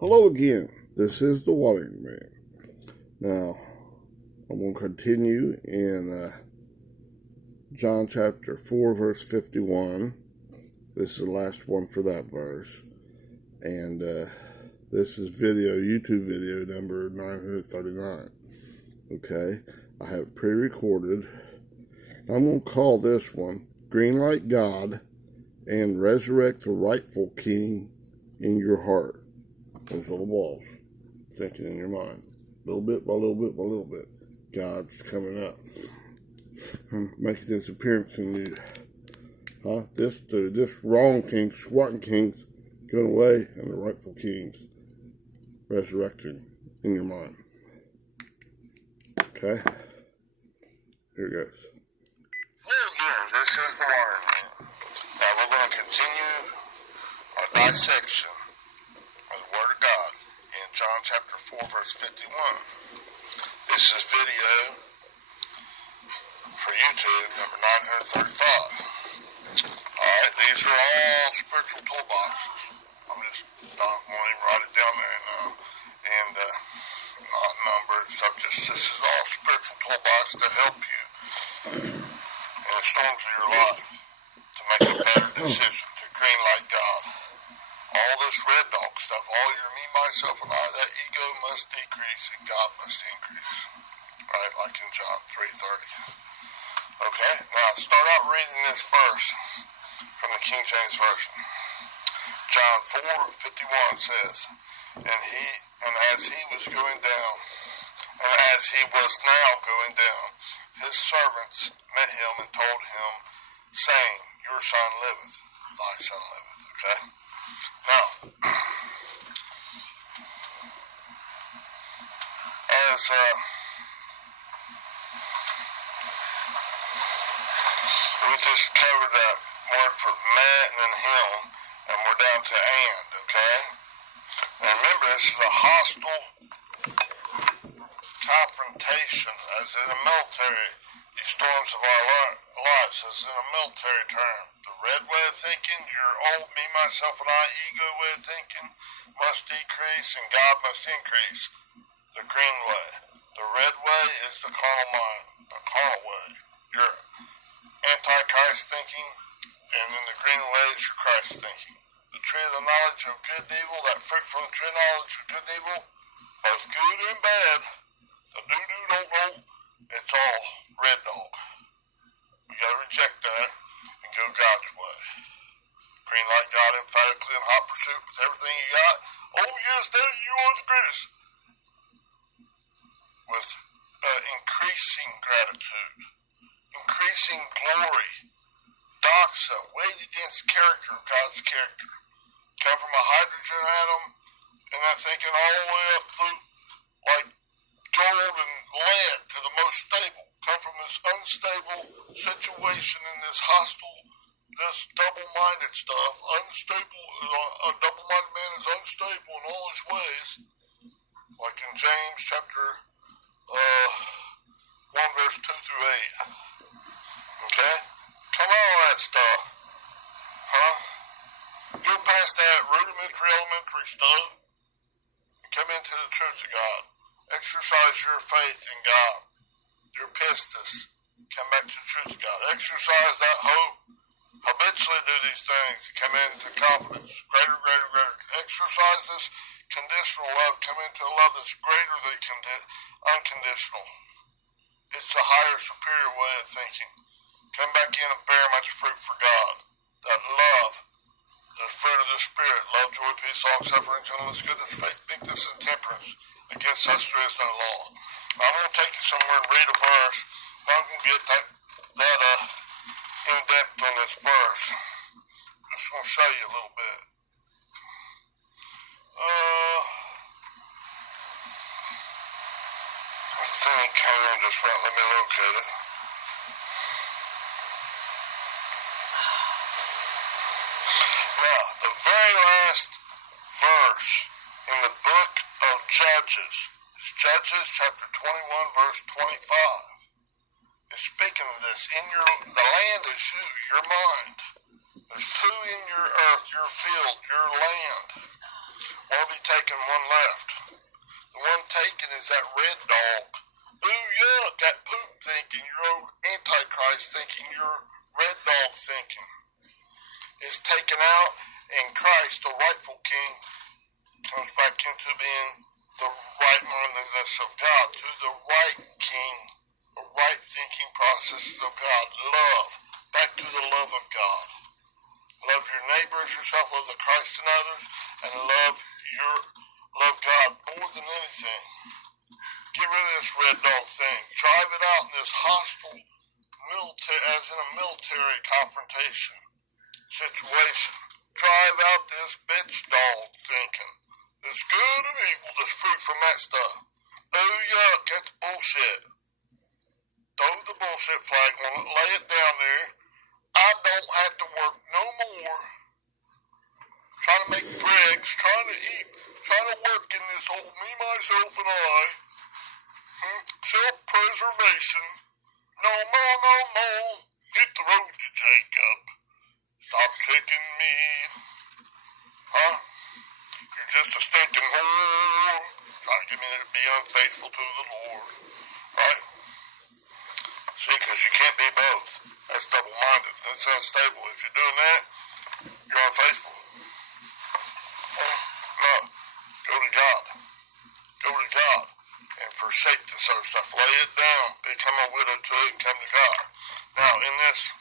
Hello again. This is the Watering Man. Now, I'm going to continue in John chapter 4, verse 51. This is the last one for that verse. And this is YouTube video number 939. Okay, I have it pre-recorded. I'm going to call this one Greenlight God and Resurrect the Rightful King in Your Heart. Those little balls thinking in your mind. Little bit by little bit by little bit. God's coming up. Making his appearance in you. This wrong king, squatting king's going away, and the rightful king's resurrecting in your mind. Okay? Here it goes. Hello again, this is the Watering Man. Now we're going to continue our dissection of the Word of God in John chapter 4, verse 51. This is video for YouTube number 935. Alright, these are all spiritual toolboxes. I'm just not going to even write it down there now. And not numbered stuff. This is all spiritual toolbox to help you in the storms of your life to make a better decision, to greenlight God. All this red dog stuff, all your me, myself, and I, that ego must decrease and God must increase. Right, like in John 3:30. Okay, now start out reading this verse from the King James Version. John 4:51 says, and as he was going down, and as he was now going down, his servants met him and told him, saying, Your son liveth, thy son liveth. Okay? Now, as we just covered that word for met and then him, and we're down to and, okay? And remember, this is a hostile confrontation, as in a military, these storms of our lives, as in a military term. The red way of thinking, your old me, myself, and I, ego way of thinking, must decrease and God must increase. The green way. The red way is the carnal mind, the carnal way. Your anti-Christ thinking, and then the green way is your Christ thinking. The tree of the knowledge of good and evil, that fruit from the tree of knowledge of good and evil, both good and bad, the do-do, don't-know, it's all red dog. We gotta reject that and go God's way. Green light God emphatically in hot pursuit with everything you got. Oh yes, Daddy, you are the greatest. With increasing gratitude, increasing glory, doxa, weighed against character of God's character. Come from a hydrogen atom, and I'm thinking all the way up through like gold and lead to the most stable. Come from this unstable situation in this hostile, this double-minded stuff. Unstable, a double-minded man is unstable in all his ways. Like in James chapter 1 verse 2 through 8. Okay? Come on, all that stuff. Go past that rudimentary, elementary stuff and come into the truth of God. Exercise your faith in God. Your pistis. Come back to the truth of God. Exercise that hope. Habitually do these things. Come into confidence. Greater, greater, greater. Exercise this conditional love. Come into a love that's greater than unconditional. It's a higher, superior way of thinking. Come back in and bear much fruit for God. That love, the fruit of the Spirit, love, joy, peace, long-suffering, gentleness, goodness, faith, meekness, and temperance. Against such there is no law. I'm going to take you somewhere and read a verse. I'm going to get that in-depth on this verse. I'm just going to show you a little bit. I think, hang on just a minute, let me locate it. Now, the very last verse in the book of Judges is Judges chapter 21 verse 25. It's speaking of this. The land is you, your mind. There's two in your earth, your field, your land. Won't be taken one left. The one taken is that red dog. Ooh, yuck, that poop thinking, your old Antichrist thinking, your red dog thinking is taken out, and Christ, the rightful King, comes back into being the right-mindedness of God, to the right King, the right thinking processes of God. Love, back to the love of God. Love your neighbor as yourself, love the Christ in others, and love God more than anything. Get rid of this red dog thing. Drive it out in this hostile military, as in a military confrontation situation. Drive out this bitch dog thinking. There's good and evil, there's fruit from that stuff. Oh yuck, that's bullshit. Throw the bullshit flag on it, lay it down there. I don't have to work no more. Trying to make bricks, trying to eat, trying to work in this old me, myself, and I. Self-preservation. No more, no more. Hit the road, you Jacob. Stop tricking me. Huh? You're just a stinking whore. Trying to get me to be unfaithful to the Lord. Right? See, because you can't be both. That's double-minded. That's unstable. If you're doing that, you're unfaithful. No. Go to God. Go to God. And forsake this other stuff. Lay it down. Become a widow to it and come to God. Now, in this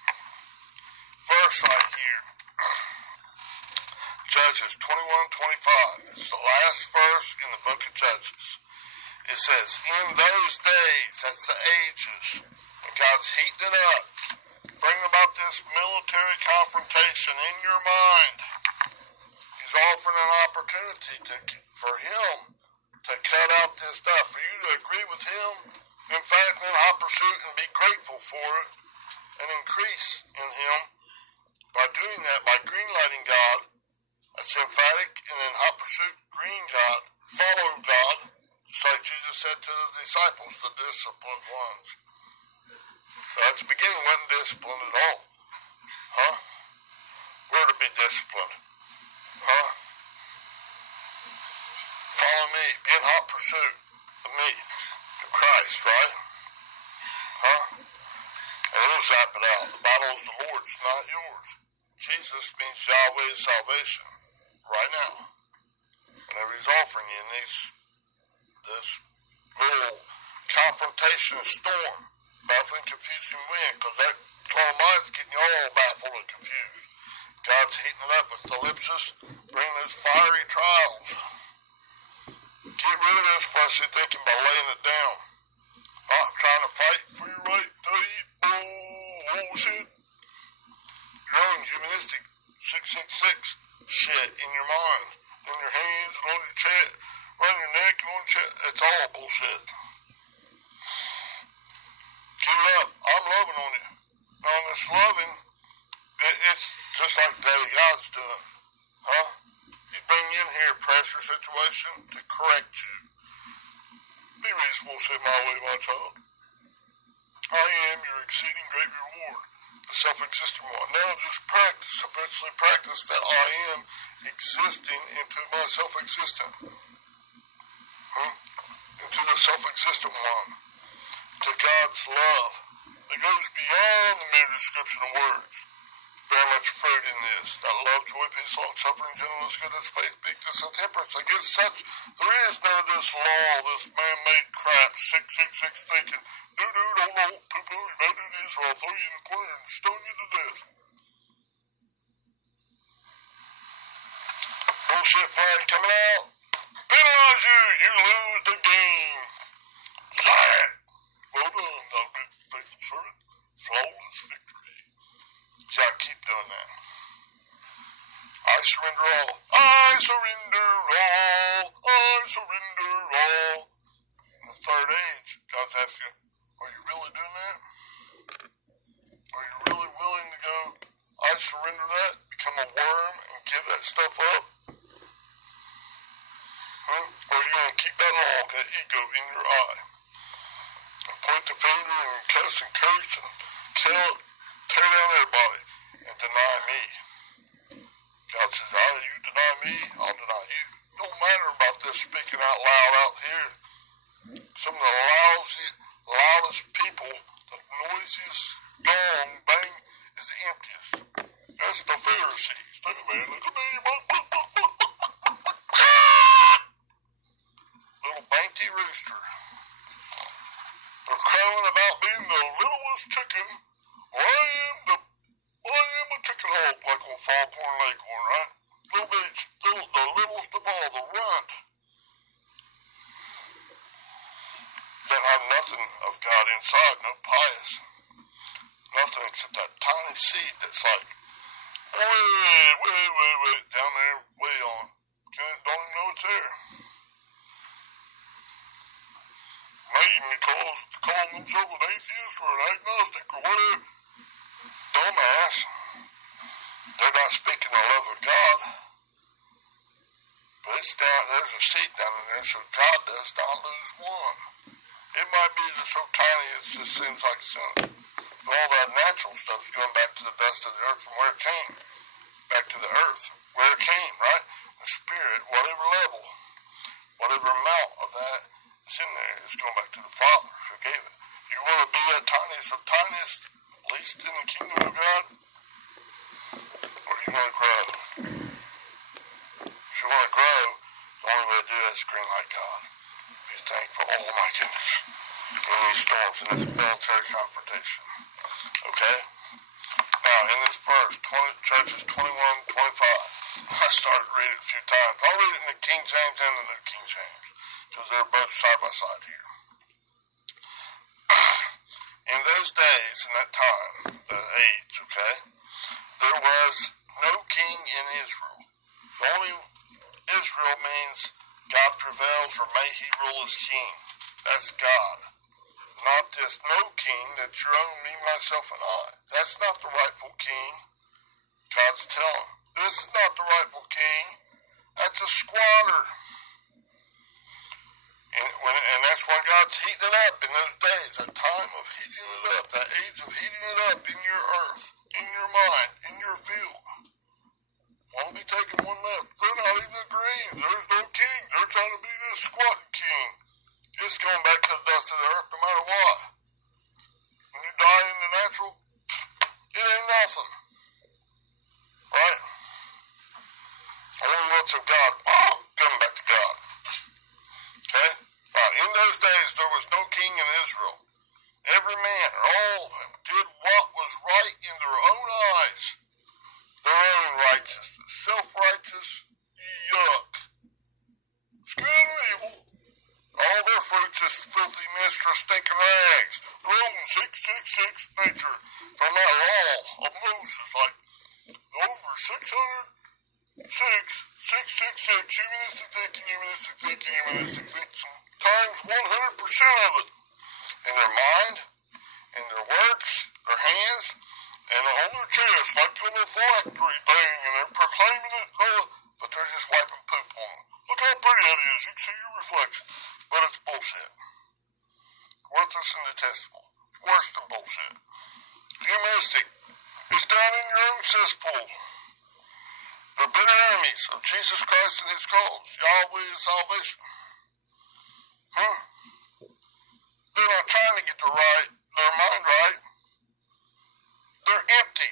verse right here, Judges 21:25, it's the last verse in the book of Judges. It says, in those days, that's the ages, when God's heating it up, bring about this military confrontation in your mind. He's offering an opportunity for him to cut out this stuff, for you to agree with him, in fact, in hot pursuit, and be grateful for it, and increase in him by doing that, by greenlighting God. That's emphatic, and in hot pursuit, green God, follow God, just like Jesus said to the disciples, the disciplined ones. So at the beginning, wasn't disciplined at all. Huh? We're to be disciplined. Huh? Follow me, be in hot pursuit of me, of Christ, right? Huh? And he'll zap it out. The battle is the Lord's, not yours. Jesus means Yahweh's salvation, right now. Whenever he's offering you in this little confrontation storm, baffling, confusing wind, because that carnal mind's getting you all baffled and confused. God's heating it up with the ellipsis, bring those fiery trials. Get rid of this fleshly thinking by laying it down. Not trying to fight for your right to eat bullshit. Your own humanistic 666 shit in your mind, in your hands, and on your chest, around your neck and on your chest. It's all bullshit. Give it up. I'm loving on you. Now, on this loving, it's just like Daddy God's doing. Huh? He bring you in here, pressure situation, to correct you. Be reasonable, say my way, my child. I am your exceeding great reward, the self-existing one. Now just practice, eventually practice that I am existing into my self-existent. Into the self-existent one. To God's love that goes beyond the mere description of words. Very much fruit in this. That love, joy, peace, long-suffering, gentleness, goodness, faith, meekness, and temperance. Against such, there is none of this law, this man-made crap, 666 thinking, don't know, poo-poo, you better do this or I'll throw you in the corner and stone you to death. Bullshit flag coming out. Penalize you, you lose the game. Sign. Well done, thou good faithful servant. Flawless victory. You gotta keep doing that. I surrender all. I surrender all. I surrender all. In the third age, God's asking, are you really doing that? Are you really willing to go, I surrender that, become a worm and give that stuff up? Or are you going to keep that log, that ego in your eye? And point the finger and cuss and curse and kill, tear down everybody and deny me. God says, either you deny me, I'll deny you. don't matter about this speaking out loud out here. Some of the loudest people, the noisiest gong bang is the emptiest. That's the Pharisees. Hey man, look at me. Little banty rooster. They're crowing about being the littlest chicken. Well, I am a chicken hawk, like on Foghorn Leghorn, right? Little bitch, the littlest of all, the runt. Don't have nothing of God inside, no pious. Nothing except that tiny seed that's like, way, down there, way on. Don't even know it's there. Maybe calling themselves an atheist or an agnostic or whatever. Dumbass. They're not speaking the love of God. But it's down, there's a seed down in there, so God does not lose one. It might be that so tiny it just seems like sin. But all that natural stuff is going back to the dust of the earth from where it came. Back to the earth, where it came, right? The spirit, whatever level, whatever amount of that is in there, is going back to the Father who gave it. You want to be that tiniest of tiniest, least in the kingdom of God? Or do you want to grow? If you want to grow, the only way to do that is scream like God. Be thankful, oh my goodness, in these storms, in this military confrontation. Okay? Now, in this verse, Judges 21-25, I started reading it a few times. I'll read it in the King James and the New King James, because they're both side by side here. In those days, in that time, the age, okay, there was no king in Israel. The only Israel means God prevails, or may he rule as king. That's God. Not just no king, that your own, me, myself, and I. That's not the rightful king. God's telling. This is not the rightful king. That's a squatter. And that's why God's heating it up in those days, that time of heating it up, that age of heating it up in your earth, in your mind, in your field. Won't be taking one left. They're not even agreeing. There's no king. They're trying to be this squatting king. It's going back to the dust of the earth no matter what. When you die in the natural, it ain't nothing. Right? Only what's of God, coming back to God. Okay? Now, in those days, there was no king in Israel. Every man, or all of them, did what was right in their own eyes. Their own righteousness. Self-righteous, yuck. It's good or evil. All their fruits is filthy mist or stinking rags. Romans 6:6 nature from that law of Moses, like over 606, humanistic thinking, times 100% of it. In their mind, in their works, their hands, and on their chest, like on their phylactery thing, and they're proclaiming it, but they're just wiping poop on them. Look how pretty that is, you can see your reflection. But it's bullshit. Worthless and detestable. Worse than bullshit. Humanistic. It's down in your own cesspool. They're bitter enemies of Jesus Christ and his cause, Yahweh and salvation. They're not trying to get their mind right. They're empty.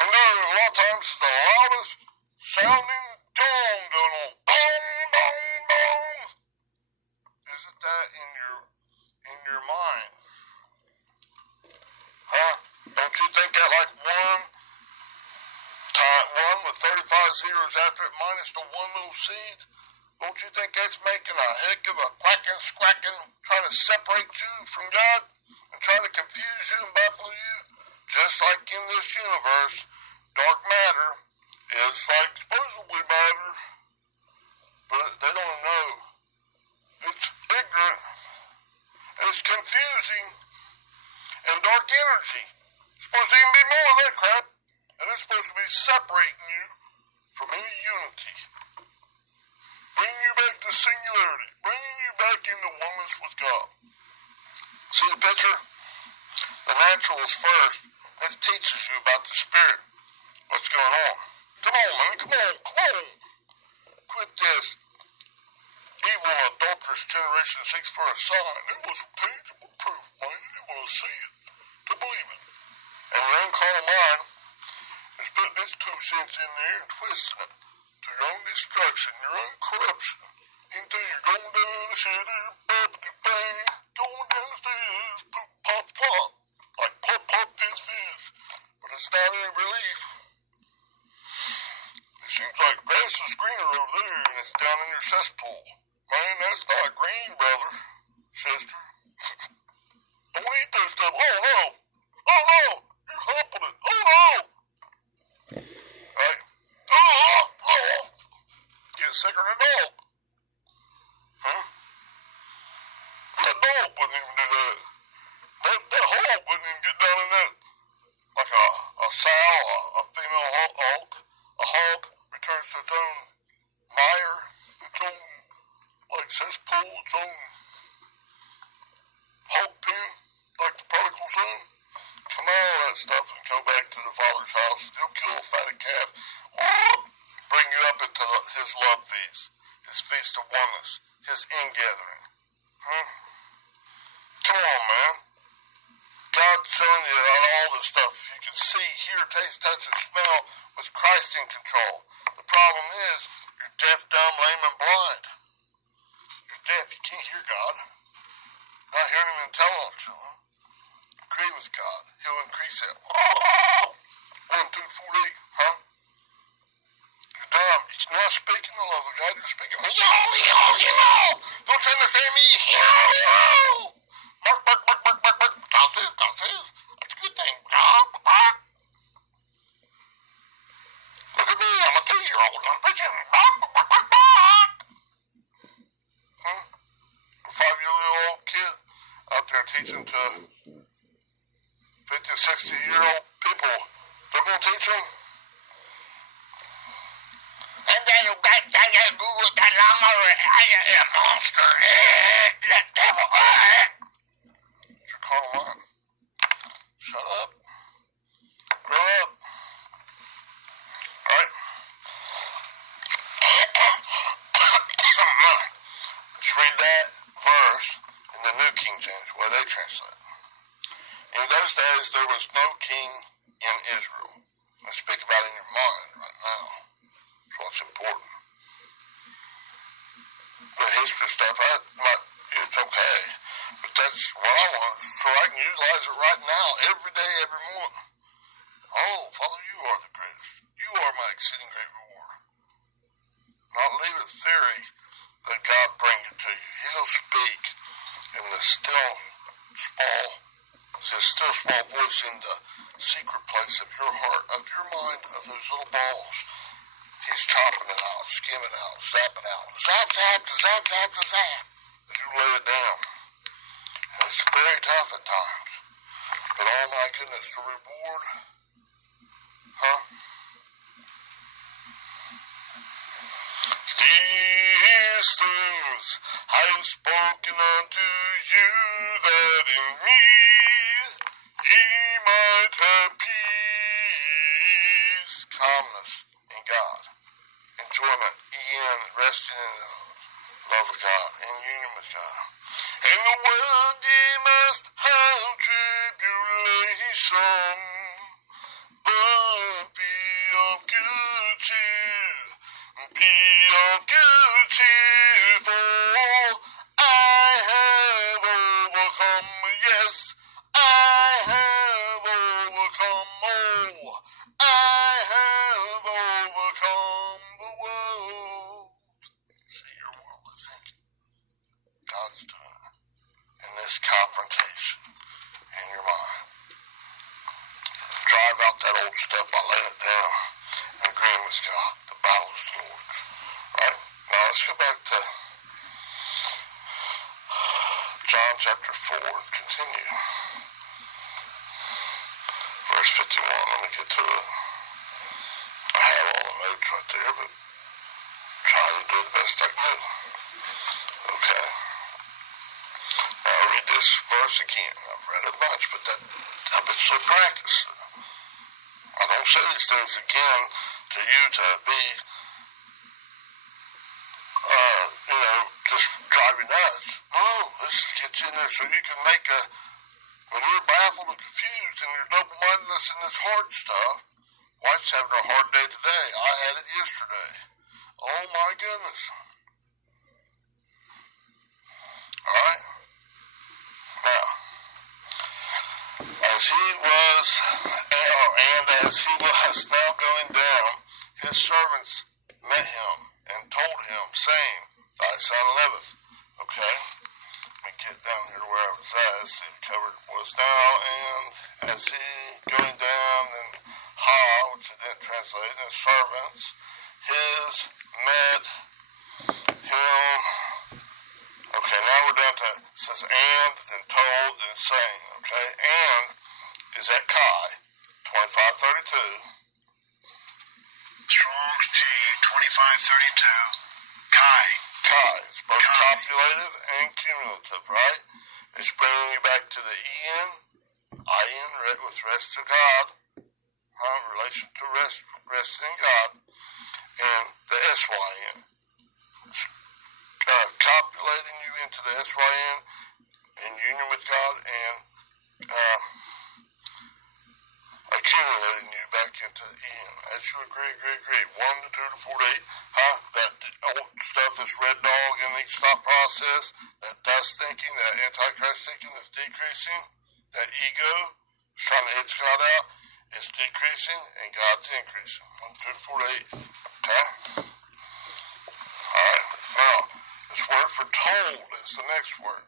And there a lot of times is the loudest sounding gong going on. Bong, bong, bong. Isn't that in your mind? Huh? Don't you think that like one with 35 zeros after it minus the one little seed? Don't you think that's making a heck of a quacking, squacking, trying to separate you from God and trying to confuse you and baffle you? Just like in this universe, dark matter is like supposedly matter, but they don't know. It's ignorant, and it's confusing, and dark energy. It's supposed to even be more of that crap, and it's supposed to be separating you from any unity. Bringing you back to singularity, bringing you back into oneness with God. See the picture? The natural is first. It teaches you about the spirit. What's going on? Come on, man, come on. with this. Evil and adulterous generation seeks for a sign. It was tangible proof, man. It was see it to believe it. And your own carnal mind is putting its 2 cents in there and twisting it to your own destruction, your own corruption, until you're going down the city, bang, going down the stairs, poop, pop, pop, like pop, pop, this fizz. But it's not any relief. It seems like grass is greener over there and it's down in your cesspool. Man, that's not green, brother, sister. Don't eat those stuff. Oh no! Oh no! You're humping it. Oh no! Right? Oh! Get sicker than a dog. Huh? That dog wouldn't even do that. That hog wouldn't even get down in that. Like a sow, a female hog. A hog returns to its own mire, its own, like, cesspool, its own hog pen, like the prodigal son. Come out of that stuff and go back to the Father's house. He'll kill a fatted calf, bring you up into his love feast, his feast of oneness, his ingathering. Come on, man. God's showing you all this stuff. You can see, hear, taste, touch, and smell with Christ in control. The problem is, you're deaf, dumb, lame, and blind. You're deaf. You can't hear God. Not hearing him intelligent, huh? Agree with God. He'll increase it. 1, 2, 4, 8, huh? You're dumb. You're not speaking the love of God. You're speaking, yo. Don't you understand me? Yo. Bark, bark, bark, bark, bark, bark. God says. That's a good thing. Bark, bark. Look at me. I'm a 2-year-old. I'm preaching. Bark, bark, bark, bark. A 5-year-old kid out there teaching to 50, 60-year-old people. They're going to teach them. And then you got that Google, that lawnmower, a monster, that devil, It's your carnal mind. Shut up. Grow up. Alright? Let's read that verse in the New King James, where they translate. In those days there was no king in Israel. Let's speak about it in your mind right now. That's what's important. The history stuff, it's okay. But that's what I want, so I can utilize it right now, every day, every morning. Oh, Father, you are the greatest. You are my exceeding great reward. Not leave a theory that God bring it to you. He'll speak in the still small voice in the secret place of your heart, of your mind, of those little balls. He's chopping it out, skimming out, zapping out. Zap, zap, zap, zap, zap. As you lay it down. And it's very tough at times. But oh my goodness, the reward, huh? These things I have spoken unto you, that in me ye might have peace, calmness in God, enjoyment in resting in the love of God, in union with God. In the world ye must have tribulation, but be of good cheer. Be of good cheer, for I have overcome, yes, I have overcome, oh, I have overcome the world. See, your world is thinking. God's doing it in this confrontation in your mind. Drive out that old stuff by laying it down and agreeing with God. The battle is the Lord's. Right? Now let's go back to John chapter 4 and continue. Verse 51. Let me get to it. I have all the notes right there, but trying to do the best I can do. Okay. Now I'll read this verse again. I've read it much, but that habitually practice. I don't say these things again to you to be drive you nuts. No, this gets in there so you can make when you're baffled and confused and you're double-mindedness and this hard stuff. Wife's having a hard day today. I had it yesterday. Oh my goodness. Alright? Now, as he was now going down, his servants met him and told him, saying, Thy son liveth. Okay? Let me get down here where I was at. See, we covered was now, and as he going down, and which I didn't translate, and his servants, his met him. Okay, now we're down to, it says, and, then told, and saying, okay? And is at Chi, 2532. Strong's G, 2532. Chi. Chi. It's both copulative and cumulative, right? It's bringing you back to the en, with rest to God, relation to rest in God, and the syn. Copulating you into the syn in union with God, and accumulating you back into the en. As you agree. 1 to 2 to 4 to 8. That old stuff, this red dog in each thought process, that dust thinking, that antichrist thinking is decreasing, that ego is trying to hitch God out, is decreasing, and God's increasing. 1 to 2 to 4 to 8. Okay? Alright. Now, this word for told is the next word.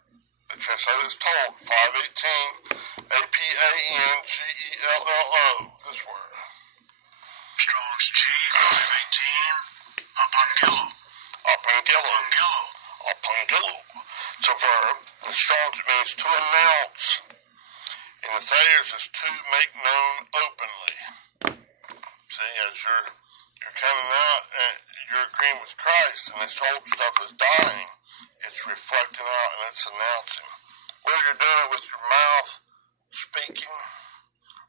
The translated is told. 518. APANGELLO. This word. Strong's G, 518. Apangelo. It's a verb. In Strong's it means to announce. In the Thayer's is to make known openly. See, as you're coming out and you're agreeing with Christ and this old stuff is dying, it's reflecting out and it's announcing. Whether you're doing it with your mouth, speaking,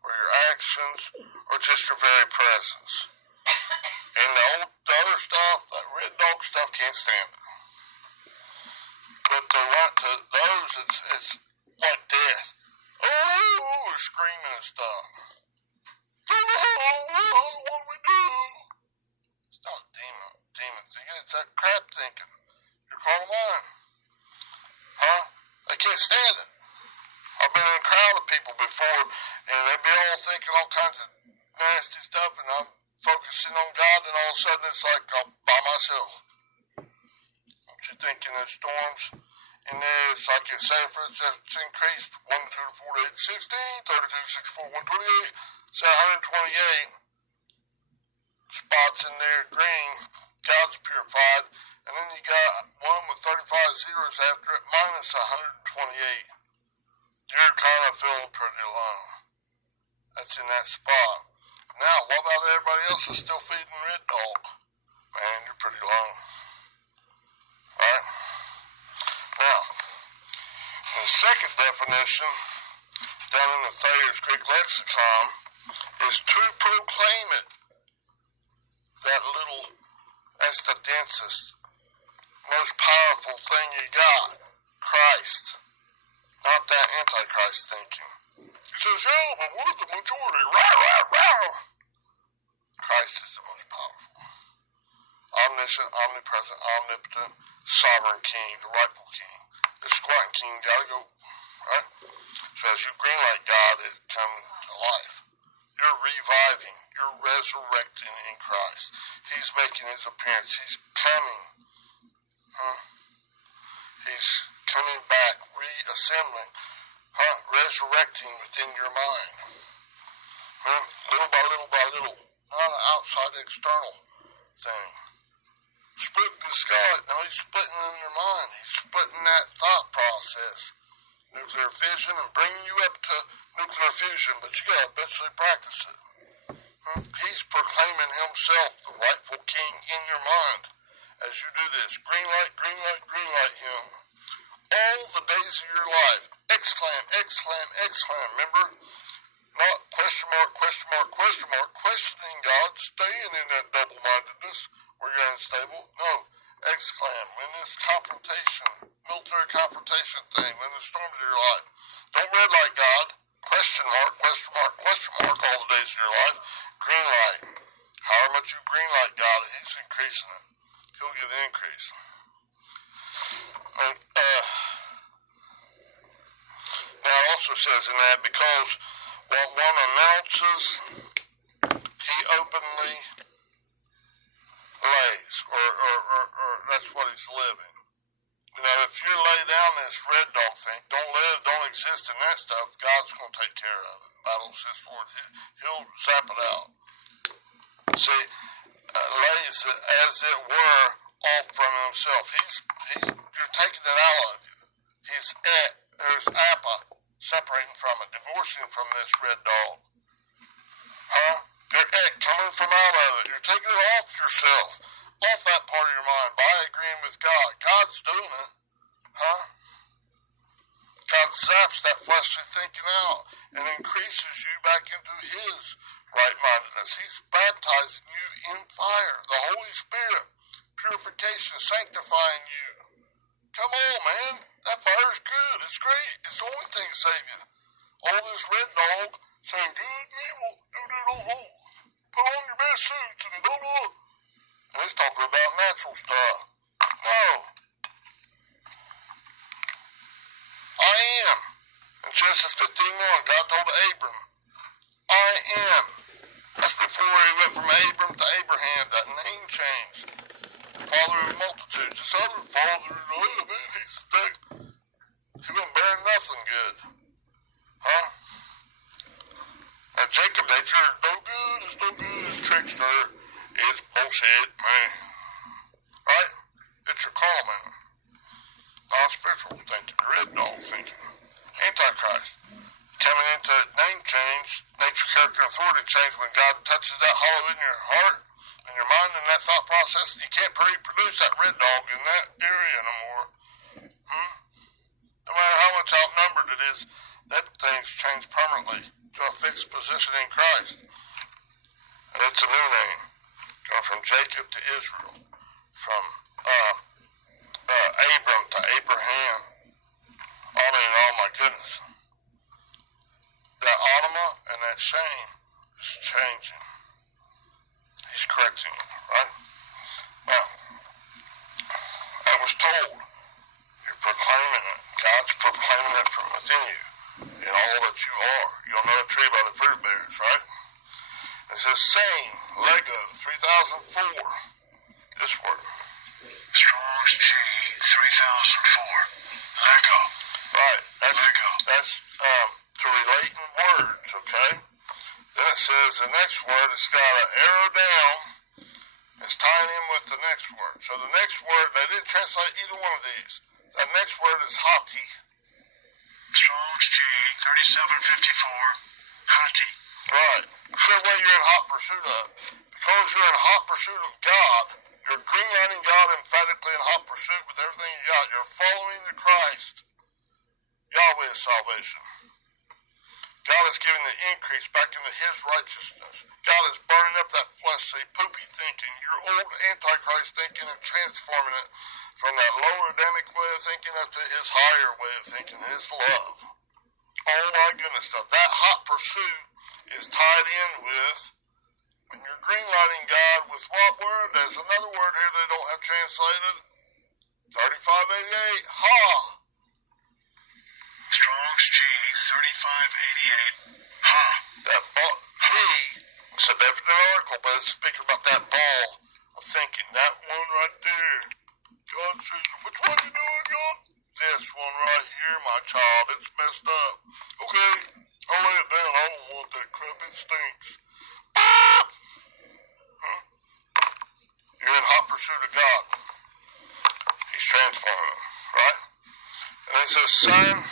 or your actions, or just your very presence. And the other stuff, that red dog stuff, can't stand it. But they want to those, it's like death. Oh, we're screaming and stuff. Oh, what do we do? It's not demon thinking, it's that crap thinking. You're calling mine. They can't stand it. I've been in a crowd of people before, and they'd be all thinking all kinds of nasty stuff, and I'm focusing on God, and all of a sudden it's like I'm by myself. Don't you thinking there's storms in there? It's like you say, for it's increased 1 to 2 to 4 to 8 to 16, 32, 64, 128, so 128 spots in there, green. God's purified, and then you got one with 35 zeros after it, minus 128. You're kind of feeling pretty alone. That's in that spot. Now, what about everybody else that's still feeding red dog? Man, you're pretty alone. Alright? Now, the second definition, down in the Thayer's Greek lexicon, is to proclaim it. That little, that's the densest, most powerful thing you got. Christ. Not that antichrist thinking. He says, yeah, but we're the majority. Rah. Christ is the most powerful. Omniscient, omnipresent, omnipotent, sovereign king, the rightful king. The squatting king gotta go. Right? So as you greenlight God, it comes to life. You're reviving. You're resurrecting in Christ. He's making his appearance. He's coming. He's coming back, reassembling, resurrecting within your mind. Little by little. Not an outside external thing. Splitting the sky. No, he's splitting in your mind. He's splitting that thought process. Nuclear fission and bringing you up to nuclear fusion, but you gotta eventually practice it. He's proclaiming himself the rightful king in your mind. As you do this, green light him. All the days of your life, exclaim. Remember, not question mark, questioning God, staying in that double-mindedness where you're unstable. No, exclaim, when this military confrontation thing, when the storms of your life, don't red light God, question mark, all the days of your life, green light. However much you green light God, He's increasing it. He'll give the increase. And, now it also says in that, because what one announces, he openly lays, or that's what he's living. You know, if you lay down this red dog thing, don't exist in that stuff, God's going to take care of it. The Bible says for it, He'll zap it out. See, lays as it were off from Himself. You're taking it out of you. There's Appa separating from it, divorcing from this red dog. Huh? You're coming from out of it. You're taking it off yourself, off that part of your mind by agreeing with God. God's doing it. Huh? God zaps that fleshly thinking out and increases you back into His right-mindedness. He's baptizing you in fire, the Holy Spirit, purification, sanctifying you. Come on, man. That fire's good. It's great. It's the only thing to save you. All this red dog saying good and evil, do. Put on your best suits and do. And he's talking about natural stuff. No. I am. In Genesis 15:1, God told Abram, I am. That's before he went from Abram to Abraham. That name changed. The father of multitudes. His other father, he wasn't bearing nothing good. Huh? And Jacob nature is no good. It's no good. It's trickster. It's bullshit, man. Right? It's your call, man. Non-spiritual thinking. Red dog thinking. Antichrist. Coming into name change, nature, character, authority change when God touches that hollow in your heart, in your mind, and that thought process. You can't reproduce that red dog in that area no more. No matter how much outnumbered it is, that thing's changed permanently to a fixed position in Christ. And it's a new name. Going from Jacob to Israel. From Abram to Abraham. I mean, oh my goodness. That anima and that shame is changing. He's correcting it, right? Now, I was told, you're proclaiming it. God's proclaiming it from within you. In all that you are. You'll know a tree by the fruit it bears, right? It says same, Lego, 3004. This word. Strong's G 3004. Lego. Right. Lego. That's to relate in words, okay? Then it says the next word, it's got an arrow down. It's tying in with the next word. So the next word, they didn't translate either one of these. That next word is hati. Strong's G 3754. Hati. Right. So what you're in hot pursuit of. Because you're in hot pursuit of God, you're greenlighting God emphatically in hot pursuit with everything you got. You're following the Christ. Yahweh's salvation. God is giving the increase back into His righteousness. God is burning up that fleshly, poopy thinking, your old antichrist thinking, and transforming it from that lower Adamic way of thinking up to His higher way of thinking, His love. Oh my goodness, now that hot pursuit is tied in with, when you're greenlighting God with what word? There's another word here they don't have translated. 3588, ha! Strong's G 3588. Ha! That ball, it's a different article, but it's speaking about that ball of thinking. That one right there. God says, which one you doing, God? This one right here, my child. It's messed up. Okay, I'll lay it down. I don't want that crap. It stinks. You're in hot pursuit of God. He's transforming them, right? And it says, son.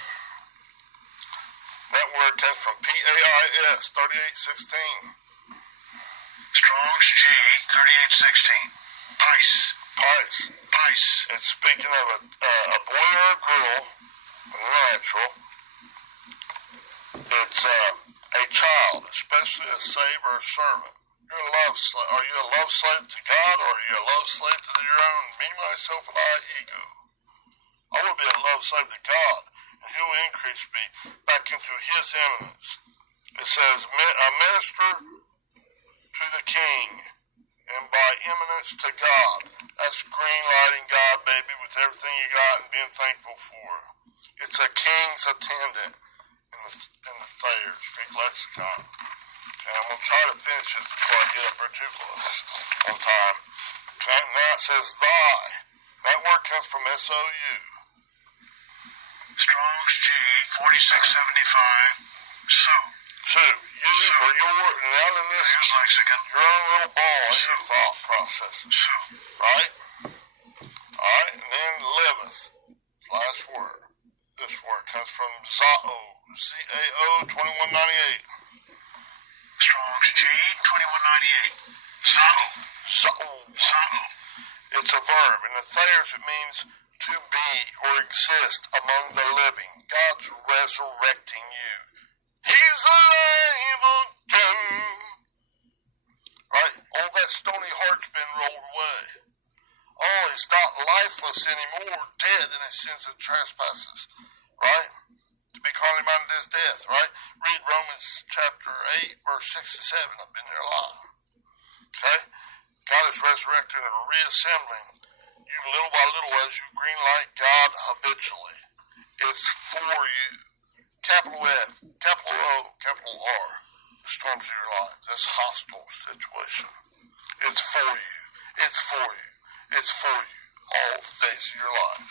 That word comes from PAIS 3816. Strong's G 3816. Pice. It's speaking of a boy or a girl, natural. It's a child, especially a slave or a servant. Are you a love slave to God, or are you a love slave to your own me, myself, and I ego? I want to be a love slave to God, and He will increase me back into His eminence. It says, a minister to the King, and by eminence to God. That's green lighting God, baby, with everything you got and being thankful for. It's a king's attendant in the Thayer's Greek lexicon. Okay, I'm going to try to finish it before I get up there too close on time. Okay, now it says thy. That word comes from S-O-U. Strong's G 4675. So, you or your, now in this, There's lexicon. your own little ball in your thought process. Right? Alright, and then liveth. Last word. This word comes from Zao. Z-A-O 2198. Strong's G 2198. Zao. It's a verb. In the Thayer's, it means to be or exist among the living. God's resurrecting you. He's alive again. Right? All that stony heart's been rolled away. Oh, he's not lifeless anymore, dead in his sins and trespasses. Right? To be carnally minded is death, right? Read Romans chapter 8, verse 6 and 7. I've been there a lot. Okay? God is resurrecting and reassembling you little by little as you greenlight God habitually. It's for you. Capital F, capital O, capital R. The storms of your life. This hostile situation. It's for you. It's for you. It's for you. All the days of your life.